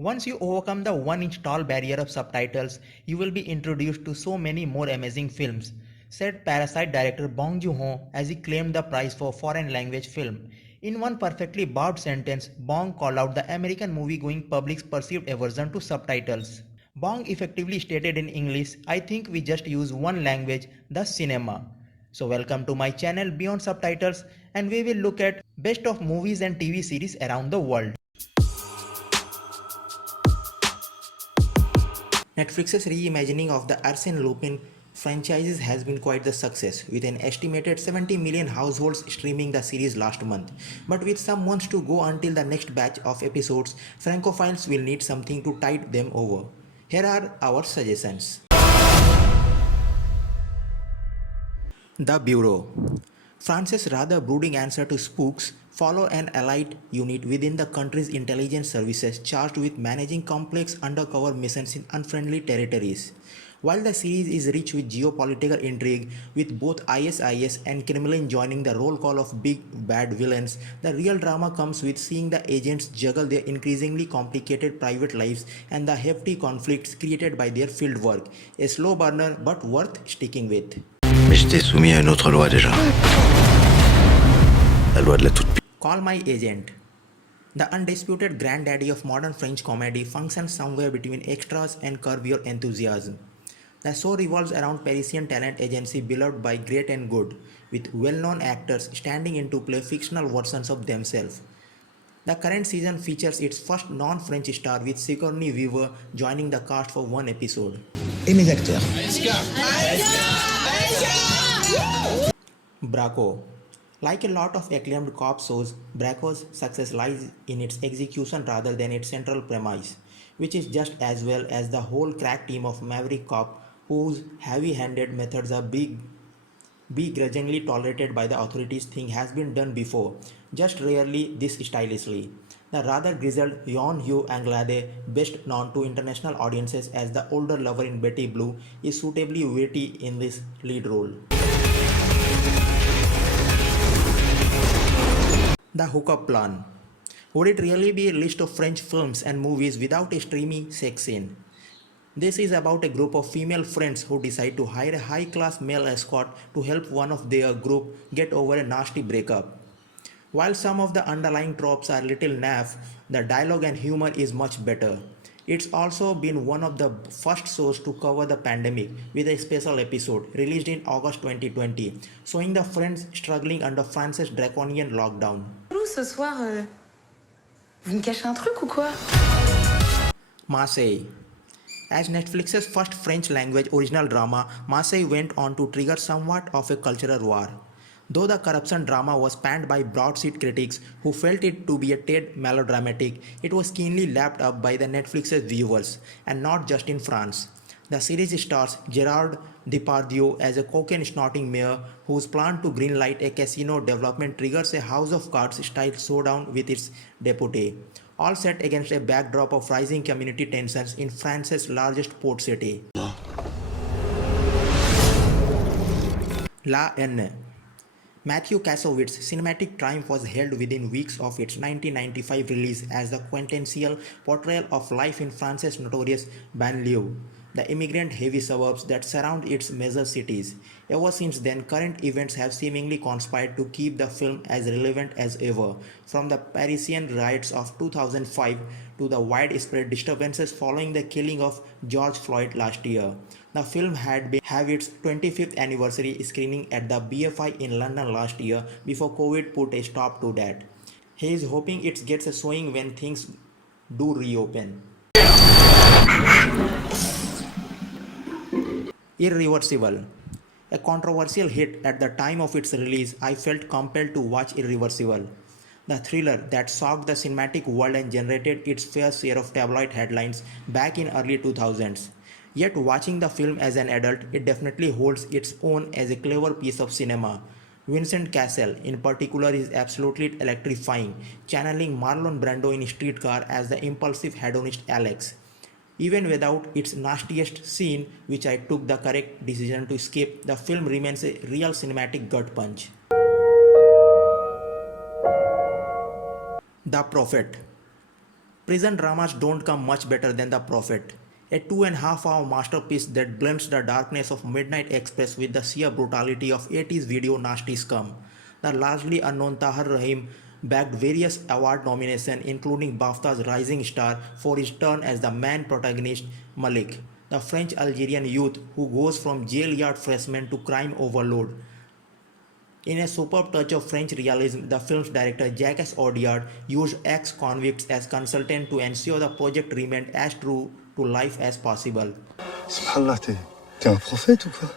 Once you overcome the 1-inch tall barrier of subtitles, you will be introduced to so many more amazing films, said Parasite director Bong Joon-ho as he claimed the prize for foreign language film. In one perfectly barbed sentence, Bong called out the American movie-going public's perceived aversion to subtitles. Bong effectively stated in English, I think we just use one language, the cinema. So welcome to my channel Beyond Subtitles, and we will look at best of movies and TV series around the world. Netflix's reimagining of the Arsène Lupin franchise has been quite the success, with an estimated 70 million households streaming the series last month. But with some months to go until the next batch of episodes, Francophiles will need something to tide them over. Here are our suggestions. The Bureau. France's rather brooding answer to spooks follow an elite unit within the country's intelligence services charged with managing complex undercover missions in unfriendly territories. While the series is rich with geopolitical intrigue, with both ISIS and Kremlin joining the roll call of big bad villains, the real drama comes with seeing the agents juggle their increasingly complicated private lives and the hefty conflicts created by their field work. A slow burner but worth sticking with. Mais j'étais soumis à une autre loi déjà. La loi de la toute-puissance. Call My Agent. The undisputed granddaddy of modern French comedy functions somewhere between Extras and Curb Your Enthusiasm. The show revolves around Parisian talent agency beloved by great and good, with well-known actors standing in to play fictional versions of themselves. The current season features its first non-French star with Sigourney Weaver joining the cast for one episode. Et mes acteurs. Braco. Like a lot of acclaimed cop shows, Braco's success lies in its execution rather than its central premise, which is just as well as the whole crack team of maverick cop whose heavy-handed methods are begrudgingly tolerated by the authorities think has been done before, just rarely this stylishly. The rather grizzled Jean-Hugh Anglade, best known to international audiences as the older lover in Betty Blue, is suitably witty in this lead role. The Hookup Plan. Would it really be a list of French films and movies without a streamy sex scene? This is about a group of female friends who decide to hire a high-class male escort to help one of their group get over a nasty breakup. While some of the underlying tropes are little naff, the dialogue and humor is much better. It's also been one of the first shows to cover the pandemic with a special episode released in August 2020, showing the friends struggling under France's draconian lockdown. Ce soir, vous me cachez un truc ou quoi? Marseille. As Netflix's first French-language original drama, Marseille went on to trigger somewhat of a cultural war. Though the corruption drama was panned by broadsheet critics who felt it to be a tad melodramatic, it was keenly lapped up by the Netflix's viewers, and not just in France. The series stars Gerard Depardieu as a cocaine-snorting mayor whose plan to greenlight a casino development triggers a House of Cards-style showdown with its deputy, all set against a backdrop of rising community tensions in France's largest port city. La Haine. Matthew Kassowitz's cinematic triumph was held within weeks of its 1995 release as the quintessential portrayal of life in France's notorious banlieue, the immigrant-heavy suburbs that surround its major cities. Ever since then, current events have seemingly conspired to keep the film as relevant as ever, from the Parisian riots of 2005 to the widespread disturbances following the killing of George Floyd last year. The film had its 25th anniversary screening at the BFI in London last year before COVID put a stop to that. He is hoping it gets a showing when things do reopen. Irreversible. A controversial hit at the time of its release, I felt compelled to watch Irreversible, the thriller that shocked the cinematic world and generated its fair share of tabloid headlines back in early 2000s. Yet watching the film as an adult, it definitely holds its own as a clever piece of cinema. Vincent Cassel, in particular, is absolutely electrifying, channeling Marlon Brando in Streetcar as the impulsive hedonist Alex. Even without its nastiest scene, which I took the correct decision to skip, the film remains a real cinematic gut punch. The Prophet. Prison dramas don't come much better than The Prophet, a 2.5 hour masterpiece that blends the darkness of Midnight Express with the sheer brutality of 80s video nasty scum. The largely unknown Tahar Rahim bagged various award nominations, including BAFTA's Rising Star for his turn as the main protagonist Malik, the French Algerian youth who goes from jail yard freshman to crime overload. In a superb touch of French realism, the film's director Jacques Audiard used ex-convicts as consultants to ensure the project remained as true to life as possible. Subhanallah, t'es un prophète ou quoi?